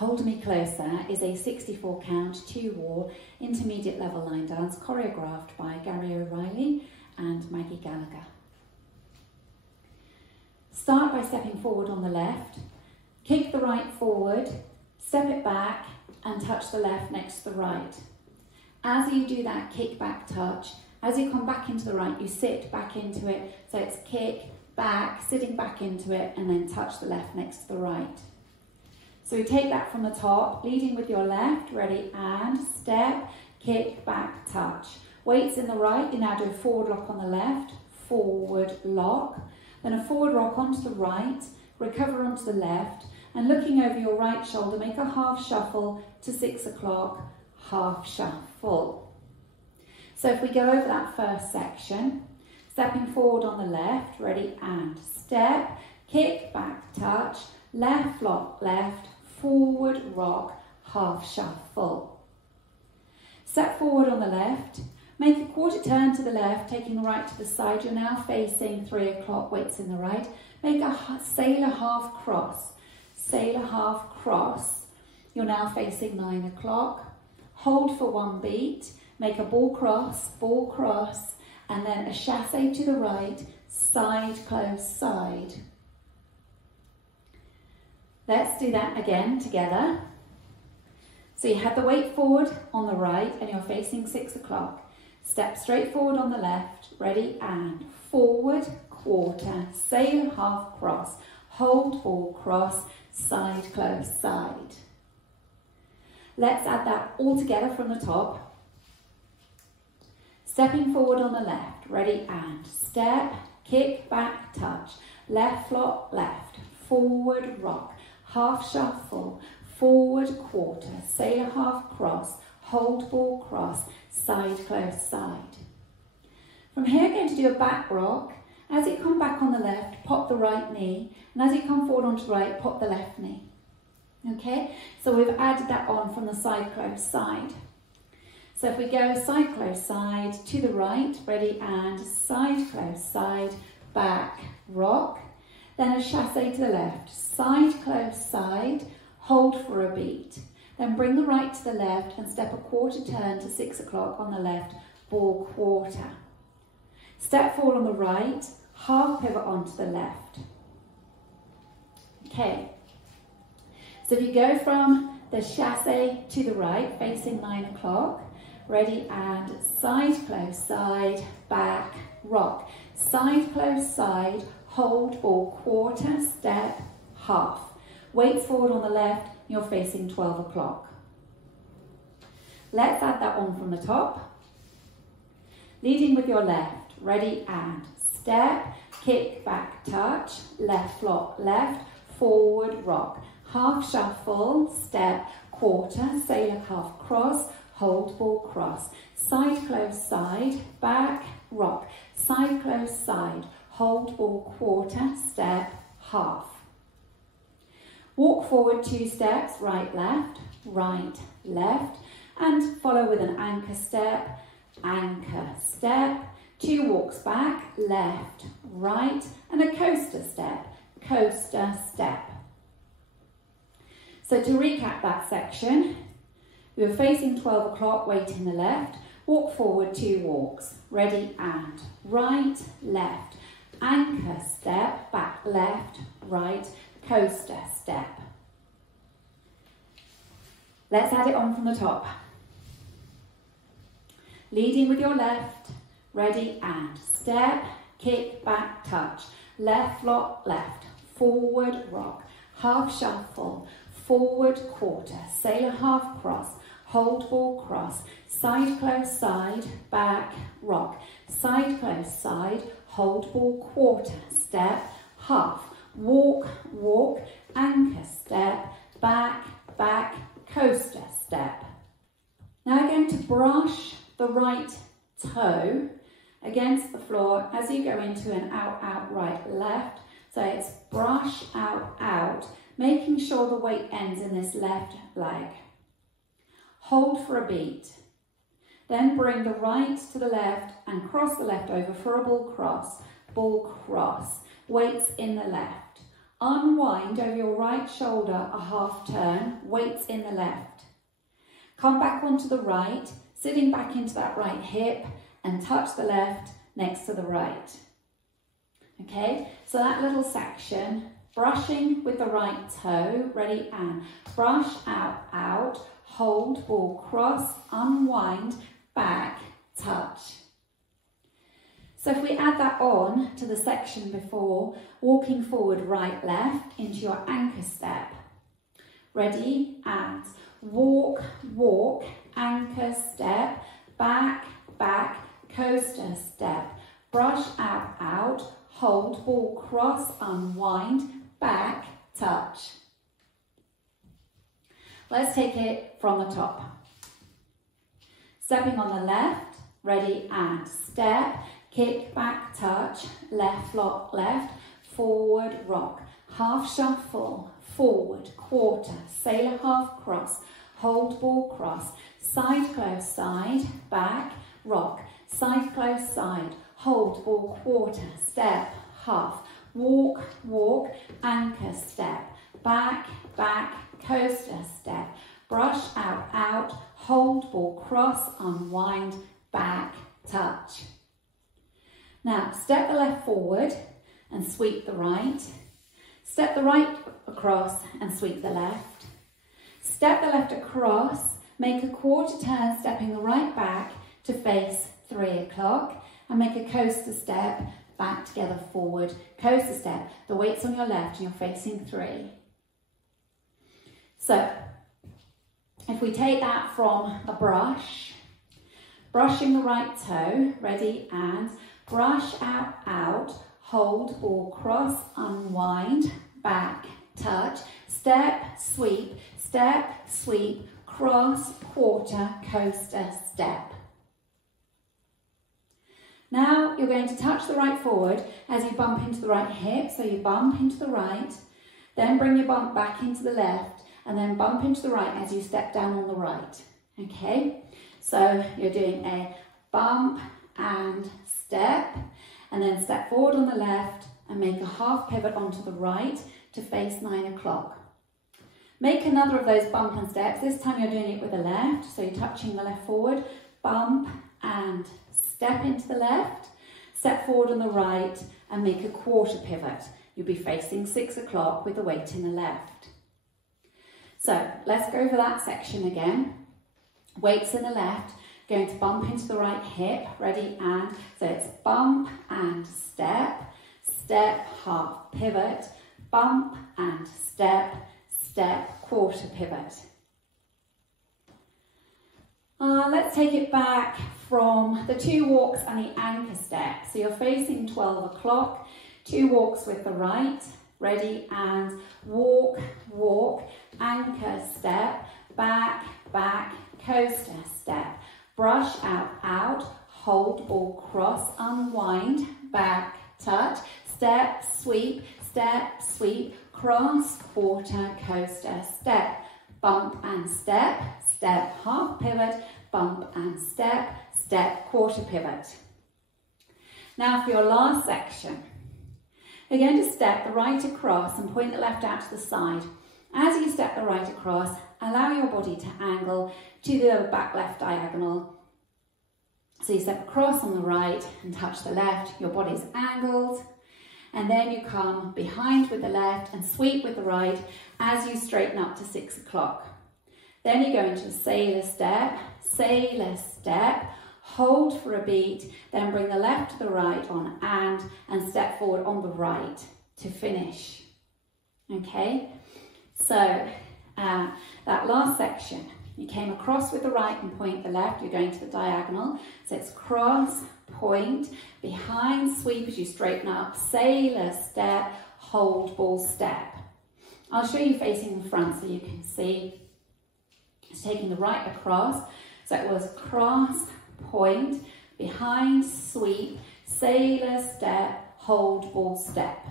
Hold Me Closer is a 64 count, 2-wall, intermediate level line dance choreographed by Gary O'Reilly and Maggie Gallagher. Start by stepping forward on the left, kick the right forward, step it back and touch the left next to the right. As you do that kick back touch, as you come back into the right, you sit back into it. So it's kick, back, sitting back into it, and then touch the left next to the right. So we take that from the top, leading with your left, ready, and step, kick, back, touch. Weights in the right, you now do a forward lock on the left, forward lock, then a forward rock onto the right, recover onto the left, and looking over your right shoulder, make a half shuffle to 6 o'clock, half shuffle. So if we go over that first section, stepping forward on the left, ready, and step, kick, back, touch, left lock, left, forward rock, half shuffle. Step forward on the left, make a quarter turn to the left, taking the right to the side. You're now facing 3 o'clock, weights in the right. Make a sailor half cross, sailor half cross. You're now facing 9 o'clock. Hold for 1 beat, make a ball cross, and then a chassé to the right, side, close, side. Let's do that again together. So you have the weight forward on the right and you're facing 6 o'clock. Step straight forward on the left, ready, and forward, quarter, sailor half cross, hold ball cross, side, close, side. Let's add that all together from the top. Stepping forward on the left, ready, and step, kick, back, touch, left lock, left, forward rock, half shuffle, forward quarter, sailor half cross, hold ball cross, side, close, side. From here, going to do a back rock. As you come back on the left, pop the right knee, and as you come forward onto the right, pop the left knee. Okay, so we've added that on from the side, close, side. So if we go side, close, side, to the right, ready, and side, close, side, back, rock, then a chassé to the left, side, close, side, hold for a beat. Then bring the right to the left and step a quarter turn to 6 o'clock on the left, ball quarter. Step forward on the right, half pivot onto the left. Okay, so if you go from the chassé to the right, facing 9 o'clock, ready, and side, close, side, back, rock, side, close, side, hold, ball, quarter, step, half. Weights forward on the left, you're facing 12 o'clock. Let's add that on from the top. Leading with your left, ready, and step, kick, back, touch, left lock, left, forward rock, half shuffle, step, quarter, sailor half cross, hold ball cross, side, close, side, back, rock, side, close, side, hold ball quarter, step, half. Walk forward 2 steps, right, left, and follow with an anchor step, 2 walks back, left, right, and a coaster step, So to recap that section, we were facing 12 o'clock, weight in the left, walk forward 2 walks, ready, and right, left, anchor step, back, left, right, coaster step. Let's add it on from the top. Leading with your left, ready, and step, kick, back, touch, left lock, left, forward rock, half shuffle, forward quarter, sailor half cross, hold ball cross, side, close, side, back, rock, side, close, side, hold ball quarter, step, half, walk, walk, anchor step, back, back, coaster step. Now I'm going to brush the right toe against the floor as you go into an out, out, right, left. So it's brush, out, out, making sure the weight ends in this left leg. Hold for a beat. Then bring the right to the left and cross the left over for a ball cross, weights in the left. Unwind over your right shoulder a half turn, weights in the left. Come back onto the right, sitting back into that right hip and touch the left next to the right. Okay, so that little section, brushing with the right toe, ready and brush out, out, hold, ball, cross, unwind, back, touch. So if we add that on to the section before, walking forward, right, left, into your anchor step. Ready and walk, walk, anchor step, back, back, coaster step, brush out, out, hold, ball, cross, unwind, back, touch. Let's take it from the top. Stepping on the left, ready and step, kick, back, touch, left, lock, left, forward, rock, half shuffle, forward, quarter, sailor half cross, hold, ball, cross, side close, side, back, rock, side close, side, hold, ball, quarter, step, half, walk, walk, anchor step, back, back, coaster step, brush out, out, hold, ball, cross, unwind, back, touch. Now, step the left forward and sweep the right. Step the right across and sweep the left. Step the left across, make a quarter turn, stepping the right back to face 3 o'clock and make a coaster step, back together, forward, coaster step. The weight's on your left and you're facing 3. So, if we take that from a brush, brushing the right toe, ready and brush out, out, hold, ball, cross, unwind, back, touch, step, sweep, cross, quarter, coaster, step. Now you're going to touch the right forward as you bump into the right hip, so you bump into the right, then bring your bump back into the left, and then bump into the right as you step down on the right. Okay, so you're doing a bump and step, and then step forward on the left and make a half pivot onto the right to face 9 o'clock. Make another of those bump and steps. This time you're doing it with the left, so you're touching the left forward, bump and step into the left, step forward on the right and make a quarter pivot. You'll be facing 6 o'clock with the weight in the left. So let's go over that section again. Weights in the left, going to bump into the right hip, ready and, so it's bump and step, step, half pivot, bump and step, step, quarter pivot. Let's take it back from the 2 walks and the anchor step. So you're facing 12 o'clock, 2 walks with the right, ready and walk, walk, anchor step, back, back, coaster step, brush out, out, hold, ball, cross, unwind, back, touch, step, sweep, cross, quarter, coaster, step, bump and step, step, half pivot, bump and step, step, quarter pivot. Now for your last section, you're going to step the right across and point the left out to the side. As you step the right across, allow your body to angle to the back left diagonal. So you step across on the right and touch the left, your body's angled, and then you come behind with the left and sweep with the right as you straighten up to 6 o'clock. Then you go into a sailor step, hold for a beat, then bring the left to the right on and step forward on the right to finish. Okay, so that last section, you came across with the right and point the left, you're going to the diagonal, so it's cross, point, behind, sweep as you straighten up, sailor step, hold, ball, step. I'll show you facing the front so you can see. It's taking the right across, so it was cross, point, behind, sweep, sailor step, hold, ball, step.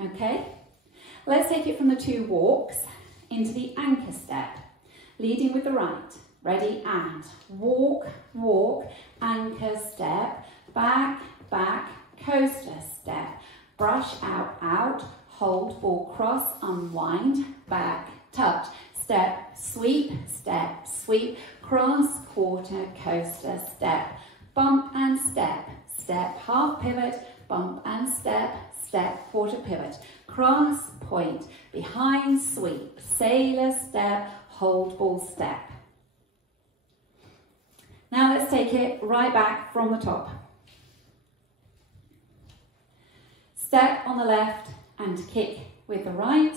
Okay, let's take it from the 2 walks into the anchor step, leading with the right, ready and walk, walk, anchor step, back, back, coaster step, brush out, out, hold, ball, cross, unwind, back, touch, step, sweep, cross, quarter, coaster, step, bump and step, step, half pivot, bump and step, step, quarter pivot, cross, point, behind, sweep, sailor, step, hold, ball, step. Now let's take it right back from the top. Step on the left and kick with the right.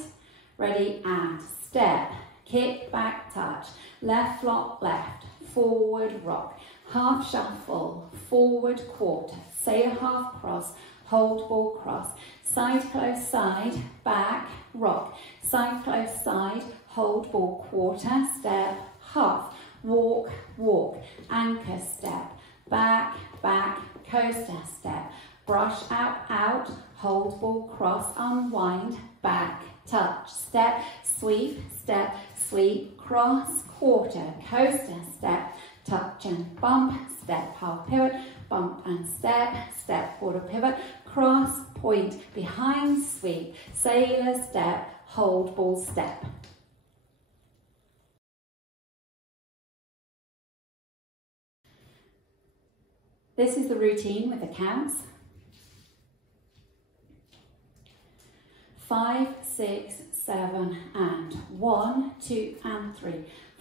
Ready, and step, kick, back, touch, left, flop, left, forward, rock, half shuffle, forward, quarter, sailor, half cross, hold, ball, cross, side, close, side, back, rock, side, close, side, hold, ball, quarter, step, half, walk, walk, anchor, step, back, back, coaster, step, brush out, out, hold, ball, cross, unwind, back, touch, step, sweep, cross, quarter, coaster, step, touch and bump, step, half pivot, bump and step, step, quarter pivot, cross, point, behind, sweep, sailor, step, hold, ball, step. This is the routine with the counts. 5, 6, 7, and 1, 2, and 3,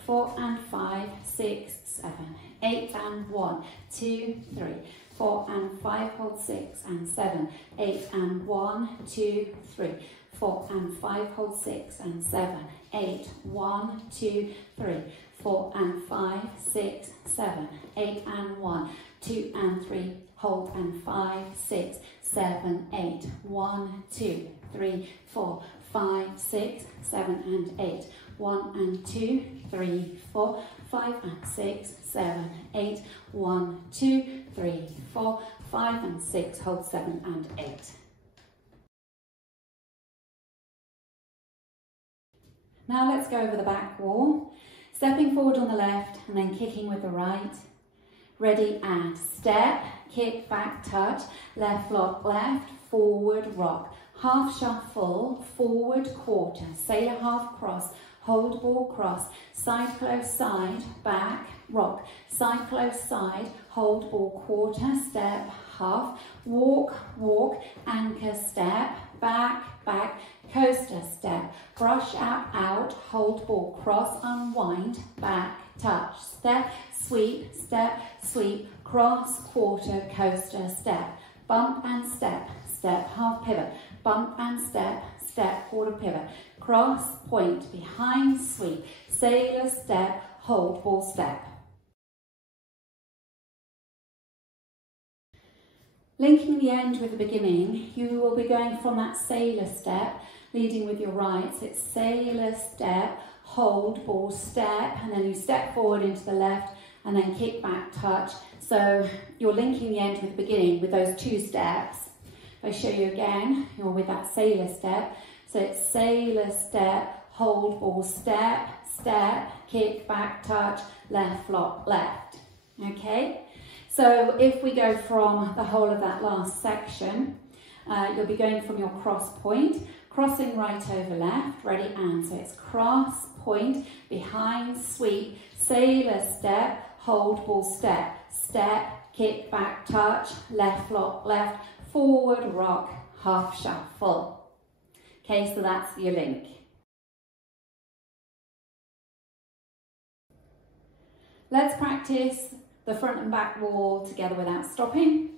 4, and 5, 6, 7, 8, and 1, 2, 3, 4, and 5, hold 6, and 7, 8, and 1, 2, 3, 4, and 5, hold 6, and 7, 8, 1, 2, 3, 4, and 5, 6, 7, 8, and 1, 2, and 3, hold, and 5, 6, 7, 8, 1, 2, 3, 4, 5, 6, 7, and 8, 1 and 2, 3, 4, 5 and 6, 7, 8, 1, 2, 3, 4, 5 and 6, hold 7 and 8. Now let's go over the back wall, stepping forward on the left and then kicking with the right. Ready, and step, kick, back, touch, left, lock, left, forward, rock, half shuffle, forward, quarter, sailor, half cross, hold, ball, cross, side, close, side, back, rock, side, close, side, hold, ball, quarter, step, half, walk, walk, anchor, step, back, back, coaster, step, brush out, out, hold, ball, cross, unwind, back, touch, step, sweep, cross, quarter, coaster, step, bump and step, step, half pivot, bump and step, step, quarter pivot, cross, point, behind, sweep, sailor, step, hold, ball, step. Linking the end with the beginning, you will be going from that sailor step, leading with your right. So it's sailor, step, hold, ball, step, and then you step forward into the left and then kick, back, touch. So you're linking the end with the beginning with those two steps. If I show you again, you're with that sailor step. So it's sailor, step, hold, ball, step, step, kick, back, touch, left, flop, left. Okay? So if we go from the whole of that last section, you'll be going from your cross point, crossing right over left, ready, and so it's cross, point, behind, sweep, sailor, step, hold, ball, step, step, kick, back, touch, left, flop, left, forward, rock, half shuffle. Okay, so that's your link. Let's practice the front and back wall together without stopping.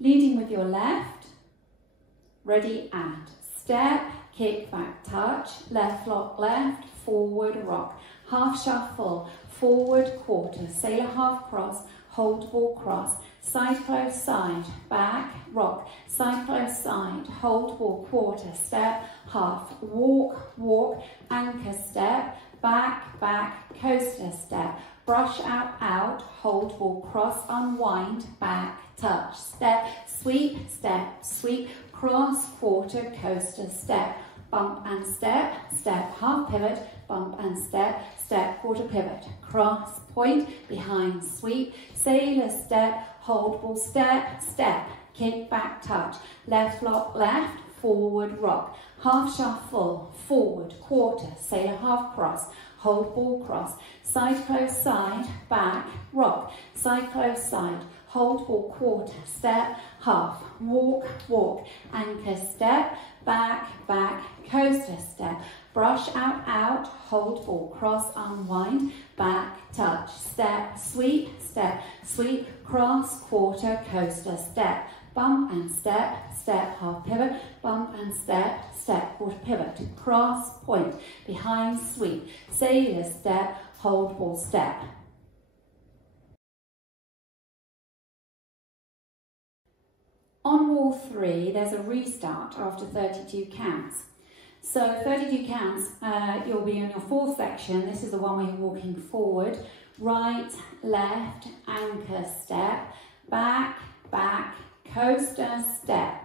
Leading with your left, ready, and step, kick, back, touch, left, lock, left, forward, rock, half shuffle, forward, quarter, sailor, half cross, hold, ball, cross, side, close, side, back, rock, side, close, side, hold, ball, quarter, step, half, walk, walk, anchor, step, back, back, coaster, step, brush out, out, hold, ball, cross, unwind, back, touch, step, sweep, cross, quarter, coaster, step, bump and step, step, half pivot, bump and step, step, quarter pivot, cross, point, behind, sweep, sailor, step, hold, ball, step, step, kick, back, touch, left, lock, left, forward, rock, half shuffle, forward, quarter, sailor half cross, hold ball cross, side close side, back, rock, side close side, hold ball quarter, step, half, walk, walk, anchor step, back, back, coaster step, brush out, out, hold ball cross, unwind, back, touch, step, sweep, cross, quarter, coaster, step, bump and step, step, half pivot, bump and step, step, quarter pivot, cross, point, behind, sweep, sailor step, hold ball step. On wall 3, there's a restart after 32 counts. So 32 counts, you'll be in your 4th section. This is the one where you're walking forward, right, left, anchor step, back, back, coaster step.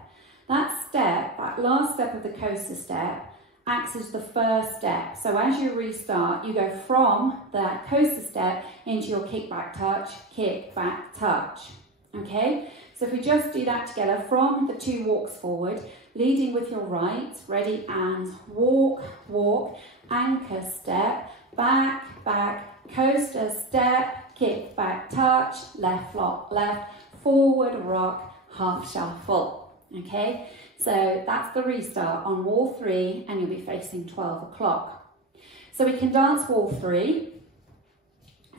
That step, that last step of the coaster step, acts as the first step. So as you restart, you go from that coaster step into your kick, back, touch. Okay? So if we just do that together from the 2 walks forward, leading with your right, ready, and walk, walk, anchor step, back, back, coaster step, kick, back, touch, left, lock, left, forward, rock, half shuffle. Okay, so that's the restart on wall 3, and you'll be facing 12 o'clock. So we can dance wall 3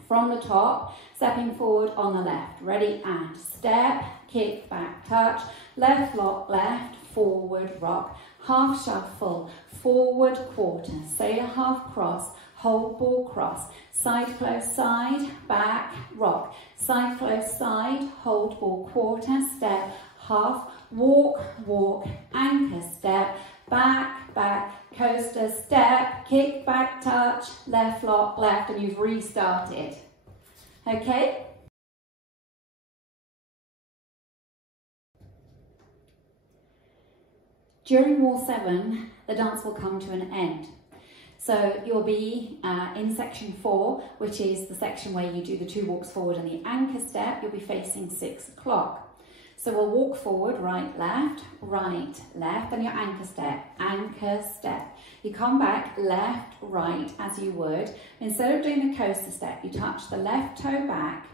from the top, stepping forward on the left, ready, and step, kick, back, touch, left, lock, left, forward, rock, half shuffle, forward, quarter, sailor half cross, hold ball cross, side close side, back, rock, side close side, hold ball quarter, step, half, walk, walk, anchor step, back, back, coaster step, kick, back, touch, left, lock, left, and you've restarted. Okay? During wall 7, the dance will come to an end. So you'll be in section 4, which is the section where you do the 2 walks forward and the anchor step. You'll be facing 6 o'clock. So we'll walk forward, right, left, and your anchor step. You come back, left, right, as you would. Instead of doing the coaster step, you touch the left toe back,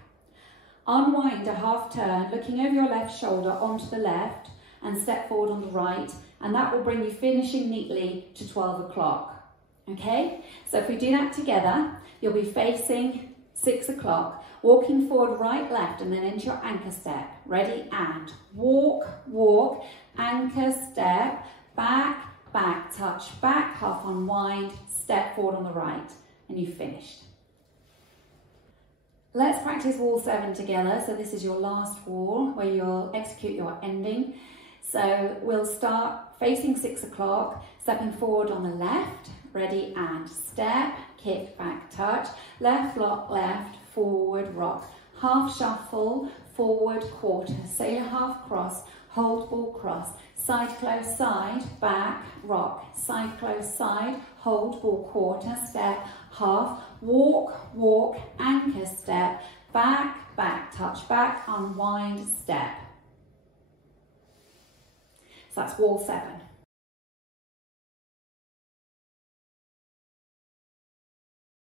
unwind a half turn, looking over your left shoulder onto the left, and step forward on the right, and that will bring you finishing neatly to 12 o'clock. Okay, so if we do that together, you'll be facing 6 o'clock, walking forward, right, left, and then into your anchor step. Ready, and walk, walk, anchor step, back, back, touch, back, half unwind, step forward on the right, and you've finished. Let's practice wall 7 together. So this is your last wall where you'll execute your ending. So we'll start facing 6 o'clock, stepping forward on the left, ready, and step, kick, back, touch, left, lock, left, forward, rock, half shuffle, forward, quarter, sailor half cross, hold ball cross, side close side, back, rock, side close side, hold ball quarter, step, half, walk, walk, anchor step, back, back, touch back, unwind, step. So that's wall 7.